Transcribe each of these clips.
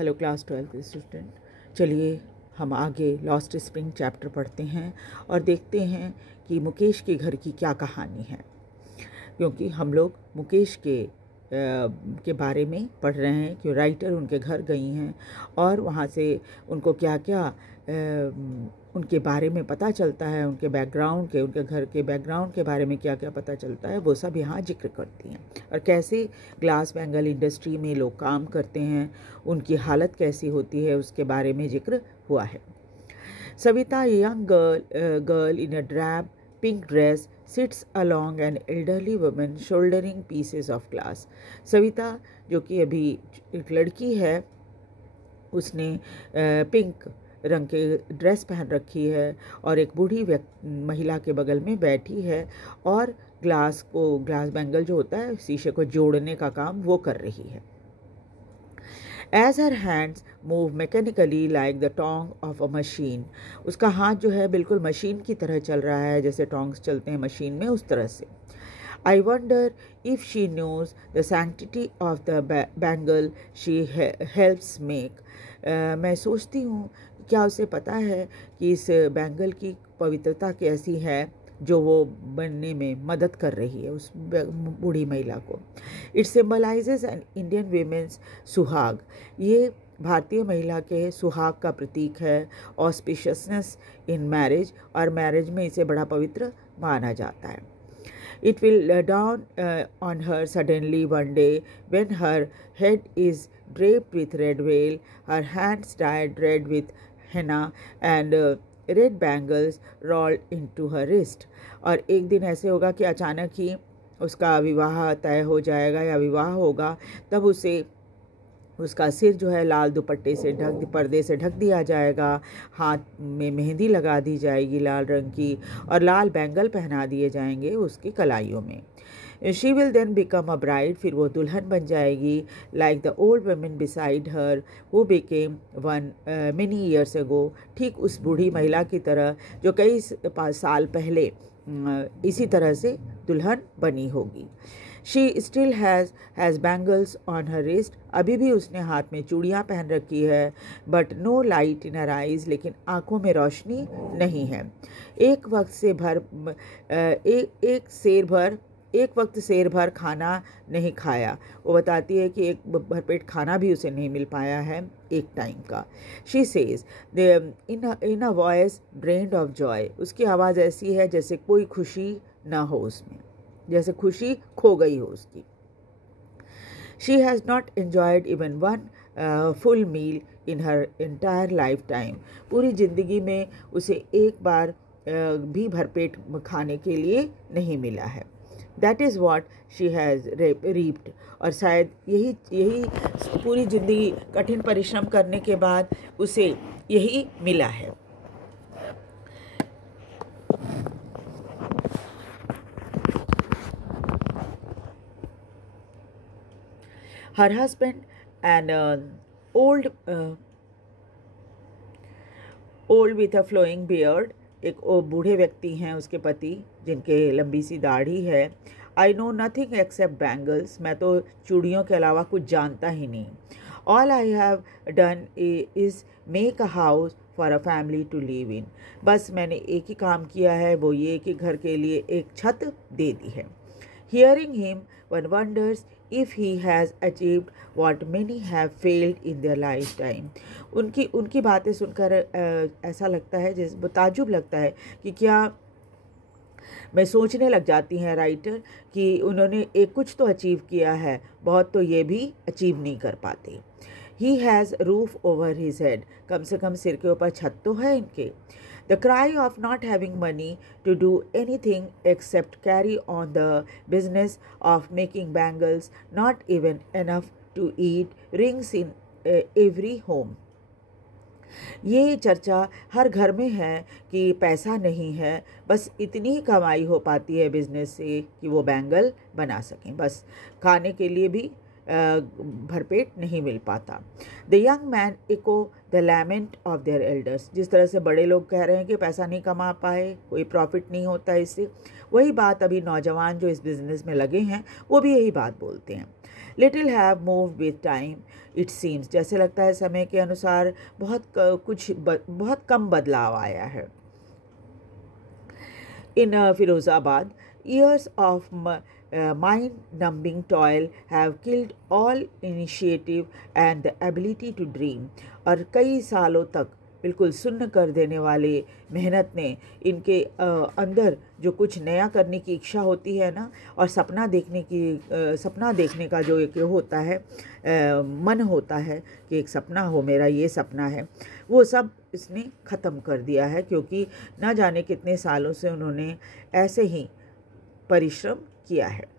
Hello class 12 student, चलिए हम आगे लॉस्ट स्प्रिंग चैप्टर पढ़ते हैं और देखते हैं कि मुकेश के घर की क्या कहानी है। क्योंकि हम लोग मुकेश के बारे में पढ़ रहे हैं कि राइटर उनके घर गई हैं और वहाँ से उनको क्या क्या उनके बारे में पता चलता है, उनके घर के बैकग्राउंड के बारे में क्या क्या पता चलता है, वो सब यहाँ जिक्र करती हैं। और कैसे ग्लास बैंगल इंडस्ट्री में लोग काम करते हैं, उनकी हालत कैसी होती है, उसके बारे में जिक्र हुआ है। Savita, young girl in a drab pink dress, sits along an elderly woman shouldering pieces of glass. Savita जो कि अभी एक लड़की है, उसने पिंक रंग के ड्रेस पहन रखी है और एक बूढ़ी महिला के बगल में बैठी है और ग्लास बैंगल जो होता है शीशे को जोड़ने का काम वो कर रही है। As her hands move mechanically like the tong of a machine, उसका हाथ जो है बिल्कुल मशीन की तरह चल रहा है, जैसे टोंग्स चलते हैं मशीन में उस तरह से। I wonder if she knows the sanctity of the bangle she helps make. मैं सोचती हूँ क्या उसे पता है कि इस बैंगल की पवित्रता कैसी है जो वो बनने में मदद कर रही है उस बूढ़ी महिला को। It symbolises an Indian women's सुहाग, ये भारतीय महिला के सुहाग का प्रतीक है। ऑस्पिशियसनेस इन मैरिज, और मैरिज में इसे बड़ा पवित्र माना जाता है। It will dawn on her suddenly one day when her head is draped with red veil, her hands dyed red with henna and red bangles rolled into her wrist. और एक दिन ऐसे होगा कि अचानक ही उसका विवाह तय हो जाएगा या विवाह होगा, तब उसका सिर जो है लाल दुपट्टे से पर्दे से ढक दिया जाएगा, हाथ में मेहंदी लगा दी जाएगी लाल रंग की और लाल बैंगल पहना दिए जाएंगे उसकी कलाइयों में। She will then become a bride, फिर वो दुल्हन बन जाएगी, like the old women beside her who became one many years ago, ठीक उस बूढ़ी महिला की तरह जो कई साल पहले इसी तरह से दुल्हन बनी होगी। She still has bangles on her wrist, अभी भी उसने हाथ में चूड़ियाँ पहन रखी है, but no light in her eyes, लेकिन आँखों में रोशनी नहीं है। एक वक्त शेर भर खाना नहीं खाया, वो बताती है कि एक भरपेट खाना भी उसे नहीं मिल पाया है एक टाइम का। She says in a voice drained of Joy, उसकी आवाज़ ऐसी है जैसे कोई खुशी ना हो उसमें, जैसे खुशी खो गई हो उसकी। She has not enjoyed even one full meal in her entire life time, पूरी ज़िंदगी में उसे एक बार भी भरपेट खाने के लिए नहीं मिला है। That is what she has reaped, और शायद यही पूरी ज़िंदगी कठिन परिश्रम करने के बाद उसे यही मिला है। Her husband, an old with a flowing beard, एक बूढ़े व्यक्ति हैं उसके पति जिनके लंबी सी दाढ़ी है। I know nothing except bangles, मैं तो चूड़ियों के अलावा कुछ जानता ही नहीं। All I have done is make a house for a family to live in, बस मैंने एक ही काम किया है, वो ये कि घर के लिए एक छत दे दी है। Hearing him one wonders if he has achieved what many have failed in their lifetime, उनकी बातें सुनकर ऐसा लगता है, जैसे ताज्जुब लगता है कि क्या, मैं सोचने लग जाती हैं राइटर कि उन्होंने एक कुछ तो अचीव किया है, बहुत तो ये भी अचीव नहीं कर पाते। He has roof over his head, कम से कम सिर के ऊपर छत तो है इनके। The cry of not having money to do anything except carry on the business of making bangles, not even enough to eat, rings in every home. ये चर्चा हर घर में है कि पैसा नहीं है, बस इतनी ही कमाई हो पाती है बिजनेस से कि वो बैंगल बना सकें, बस खाने के लिए भी भरपेट नहीं मिल पाता। The young man echo the lament of their elders, जिस तरह से बड़े लोग कह रहे हैं कि पैसा नहीं कमा पाए, कोई प्रॉफिट नहीं होता इससे, वही बात अभी नौजवान जो इस बिज़नेस में लगे हैं वो भी यही बात बोलते हैं। Little have move with time it seems, जैसे लगता है समय के अनुसार बहुत कम बदलाव आया है। In Firozabad, years of mind-numbing toil have killed all initiative and the ability to dream। और कई सालों तक बिल्कुल सुन्न कर देने वाले मेहनत ने इनके अंदर जो कुछ नया करने की इच्छा होती है ना, और सपना देखने का जो एक होता है मन होता है कि एक सपना हो, मेरा ये सपना है, वो सब इसने ख़त्म कर दिया है, क्योंकि ना जाने कितने सालों से उन्होंने ऐसे ही परिश्रम किया है।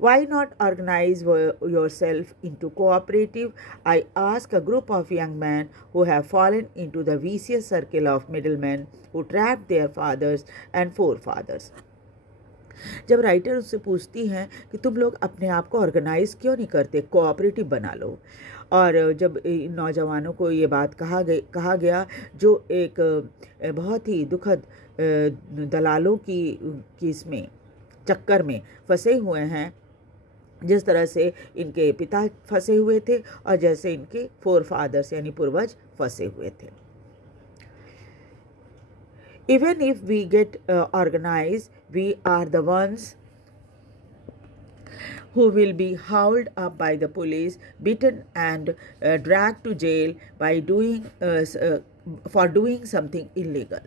Why not organize yourself into cooperative? I ask a group of young men who have fallen into the vicious circle of middlemen who trapped their fathers and forefathers। जब राइटर उससे पूछती हैं कि तुम लोग अपने आप को ऑर्गेनाइज क्यों नहीं करते, कोऑपरेटिव बना लो। और जब नौजवानों को ये बात कहा गया जो एक बहुत ही दुखद दलालों की इसमें चक्कर में फंसे हुए हैं, जिस तरह से इनके पिता फंसे हुए थे और जैसे इनके फोरफादर्स यानी पूर्वज फंसे हुए थे। Even if we get organized, we are the ones who will be hauled up by the police, beaten and dragged to jail by for doing something illegal।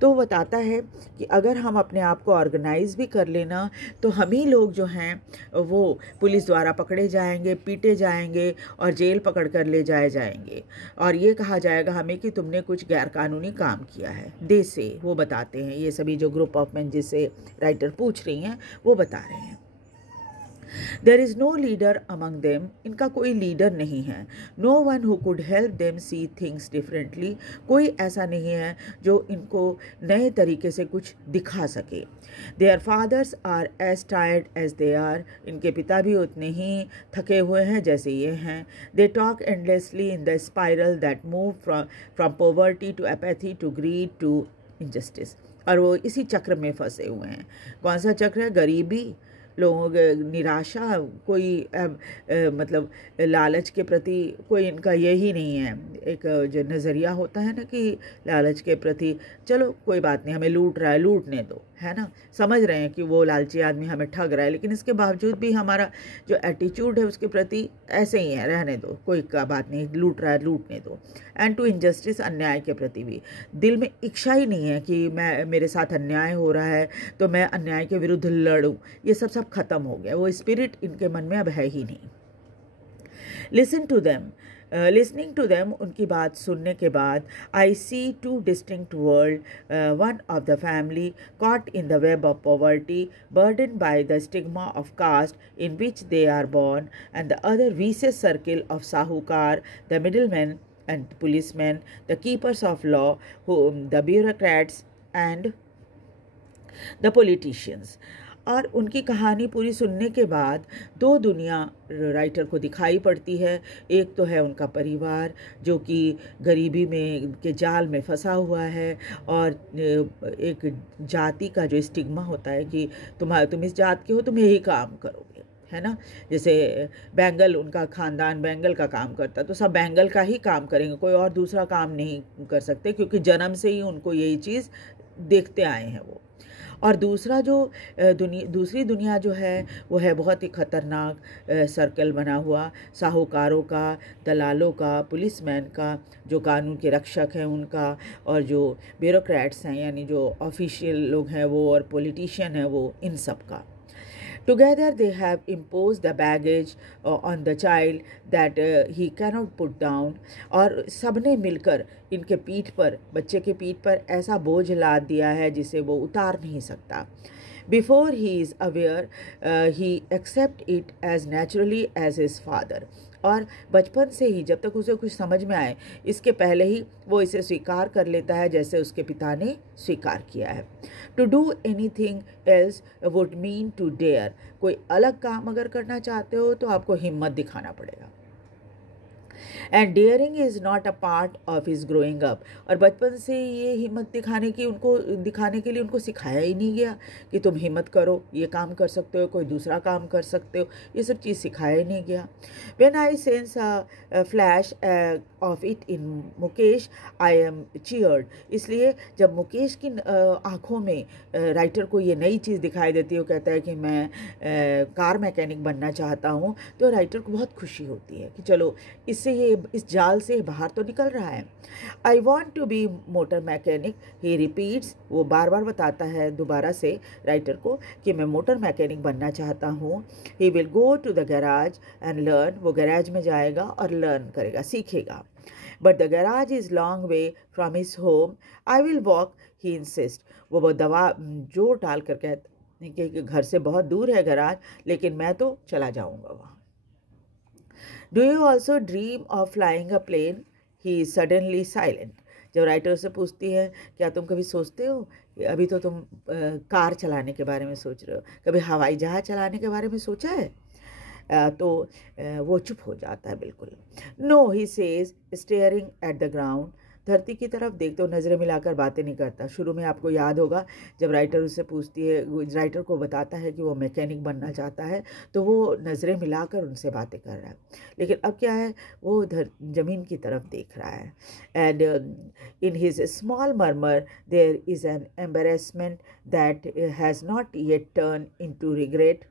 तो वो बताता है कि अगर हम अपने आप को ऑर्गेनाइज भी कर लेना तो हम ही लोग जो हैं वो पुलिस द्वारा पकड़े जाएंगे, पीटे जाएंगे और जेल पकड़ कर ले जाएंगे, और ये कहा जाएगा हमें कि तुमने कुछ गैरकानूनी काम किया है। दे से वो बताते हैं, ये सभी जो ग्रुप ऑफ मैन जिससे राइटर पूछ रही हैं वो बता रहे हैं। There is no leader among them, इनका कोई लीडर नहीं है। No one who could help them see things differently, कोई ऐसा नहीं है जो इनको नए तरीके से कुछ दिखा सके। Their fathers are as tired as they are, इनके पिता भी उतने ही थके हुए हैं जैसे ये हैं। They talk endlessly in the spiral that move from poverty to apathy to greed to injustice। और वो इसी चक्र में फंसे हुए हैं। कौन सा चक्र है? गरीबी, लोगों निराशा, कोई मतलब लालच के प्रति कोई इनका यही नहीं है। एक जो नज़रिया होता है ना कि लालच के प्रति चलो कोई बात नहीं, हमें लूट रहा है लूटने दो, है ना, समझ रहे हैं कि वो लालची आदमी हमें ठग रहा है, लेकिन इसके बावजूद भी हमारा जो एटीट्यूड है उसके प्रति ऐसे ही है, रहने दो, कोई का बात नहीं, लूट रहा है लूटने दो। एंड टू इनजस्टिस, अन्याय के प्रति भी दिल में इच्छा ही नहीं है कि मेरे साथ अन्याय हो रहा है तो मैं अन्याय के विरुद्ध लड़ूं। ये सब ख़त्म हो गया, वो स्पिरिट इनके मन में अब है ही नहीं। लिसनिंग टू देम, उनकी बात सुनने के बाद, I see two distinct world, one of the family caught in the web of poverty, burdened by the stigma of caste in which they are born, and the other vicious circle of sahukar, the middlemen and policemen, the keepers of law, the bureaucrats and the politicians। और उनकी कहानी पूरी सुनने के बाद दो दुनिया writer को दिखाई पड़ती है। एक तो है उनका परिवार जो कि गरीबी में के जाल में फंसा हुआ है, और एक जाति का जो स्टिग्मा होता है कि तुम इस जात के हो, तुम यही काम करोगे, है ना। जैसे बैंगल, उनका ख़ानदान बैंगल का काम करता, तो सब बैंगल का ही काम करेंगे, कोई और दूसरा काम नहीं कर सकते, क्योंकि जन्म से ही उनको यही चीज़ देखते आए हैं वो। और दूसरा जो दूसरी दुनिया जो है वो है बहुत ही ख़तरनाक सर्कल बना हुआ, साहूकारों का, दलालों का, पुलिसमैन का, जो कानून के रक्षक हैं उनका, और जो ब्यूरोक्रेट्स हैं यानी जो ऑफिशियल लोग हैं वो, और पॉलिटिशियन हैं वो, इन सब का। Together they have imposed the baggage on the child that he cannot put down, और सबने मिलकर इनके पीठ पर, बच्चे के पीठ पर ऐसा बोझ लाद दिया है जिसे वो उतार नहीं सकता। Before he is aware, he accepts it as naturally as his father, और बचपन से ही जब तक उसे कुछ समझ में आए, इसके पहले ही वो इसे स्वीकार कर लेता है जैसे उसके पिता ने स्वीकार किया है। To do anything else would mean to dare, कोई अलग काम अगर करना चाहते हो तो आपको हिम्मत दिखाना पड़ेगा। And daring is not a part of his growing up. और बचपन से ये हिम्मत दिखाने के लिए उनको सिखाया ही नहीं गया कि तुम हिम्मत करो, ये काम कर सकते हो, कोई दूसरा काम कर सकते हो, ये सब चीज़ सिखाया ही नहीं गया। When I sense a flash of it in Mukesh I am cheered. इसलिए जब मुकेश की आँखों में राइटर को ये नई चीज़ दिखाई देती है, वो कहता है कि मैं कार मैकेनिक बनना चाहता हूँ, तो राइटर को बहुत खुशी होती है कि चलो इस जाल से बाहर तो निकल रहा है। I want to be motor mechanic, he repeats. वो बार बार बताता है दोबारा से राइटर को कि मैं मोटर मैकेनिक बनना चाहता हूँ। He will go to the garage and learn. वो गैराज में जाएगा और लर्न करेगा, सीखेगा। But the garage is long way from his home. I will walk, he insist. वो दवा जोर डाल कर कहते कि घर से बहुत दूर है गैराज, लेकिन मैं तो चला जाऊँगा वहाँ। Do you also dream of flying a plane? He is suddenly silent. जब राइटर से पूछती है क्या तुम कभी सोचते हो, अभी तो तुम कार चलाने के बारे में सोच रहे हो, कभी हवाई जहाज चलाने के बारे में सोचा है? तो वो चुप हो जाता है बिल्कुल। No, he says staring at the ground. धरती की तरफ देखते हो, नज़रें मिलाकर बातें नहीं करता। शुरू में आपको याद होगा जब राइटर उससे पूछती है, राइटर को बताता है कि वो मैकेनिक बनना चाहता है, तो वो नज़रें मिलाकर उनसे बातें कर रहा है। लेकिन अब क्या है, वो ज़मीन की तरफ देख रहा है। And in his small murmur there is an embarrassment that has not yet turn into regret.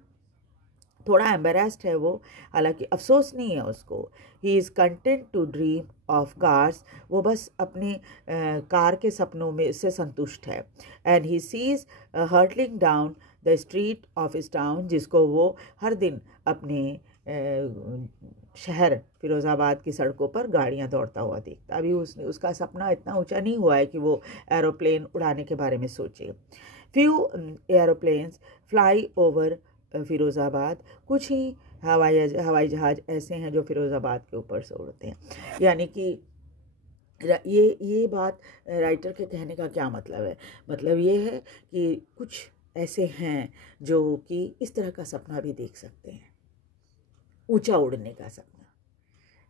थोड़ा एम्बेरस्ड है वो, हालांकि अफसोस नहीं है उसको। He is content to dream of cars. वो बस अपने कार के सपनों में से संतुष्ट है। And he sees hurtling down the street of इस टाउन, जिसको वो हर दिन अपने शहर फिरोज़ाबाद की सड़कों पर गाड़ियां दौड़ता हुआ देखता। अभी उसका सपना इतना ऊंचा नहीं हुआ है कि वो एरोप्लेन उड़ाने के बारे में सोचे। Few aeroplanes fly over Firozabad. कुछ ही हवाई जहाज़ ऐसे हैं जो फिरोज़ाबाद के ऊपर से उड़ते हैं। यानी कि ये बात राइटर के कहने का क्या मतलब है? मतलब ये है कि कुछ ऐसे हैं जो कि इस तरह का सपना भी देख सकते हैं, ऊंचा उड़ने का सपना,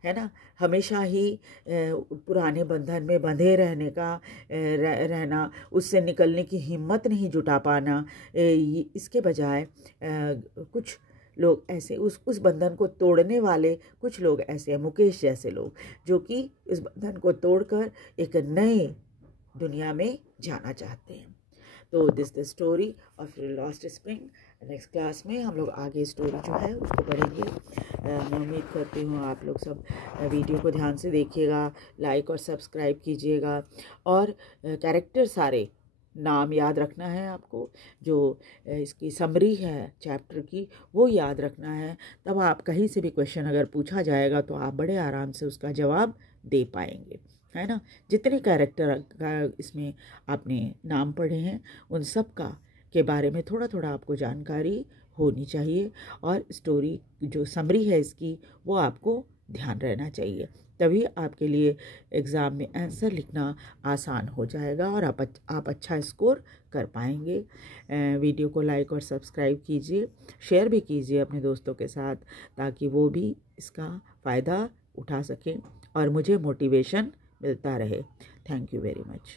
है ना। हमेशा ही पुराने बंधन में बंधे रहने का रहना, उससे निकलने की हिम्मत नहीं जुटा पाना, इसके बजाय कुछ लोग ऐसे उस बंधन को तोड़ने वाले कुछ लोग ऐसे हैं, मुकेश जैसे लोग, जो कि इस बंधन को तोड़कर एक नए दुनिया में जाना चाहते हैं। तो this the story of lost spring. Next class में हम लोग आगे स्टोरी जो है उसको पढ़ेंगे। मैं उम्मीद करती हूँ आप लोग सब वीडियो को ध्यान से देखिएगा, लाइक और सब्सक्राइब कीजिएगा, और कैरेक्टर सारे नाम याद रखना है आपको, जो इसकी समरी है चैप्टर की वो याद रखना है। तब आप कहीं से भी क्वेश्चन अगर पूछा जाएगा तो आप बड़े आराम से उसका जवाब दे पाएंगे, है ना। जितने कैरेक्टर का इसमें आपने नाम पढ़े हैं उन सब का के बारे में थोड़ा थोड़ा आपको जानकारी होनी चाहिए, और स्टोरी जो समरी है इसकी वो आपको ध्यान रहना चाहिए। तभी आपके लिए एग्ज़ाम में आंसर लिखना आसान हो जाएगा और आप अच्छा स्कोर कर पाएंगे। वीडियो को लाइक और सब्सक्राइब कीजिए, शेयर भी कीजिए अपने दोस्तों के साथ, ताकि वो भी इसका फ़ायदा उठा सकें और मुझे मोटिवेशन मिलता रहे। Thank you very much.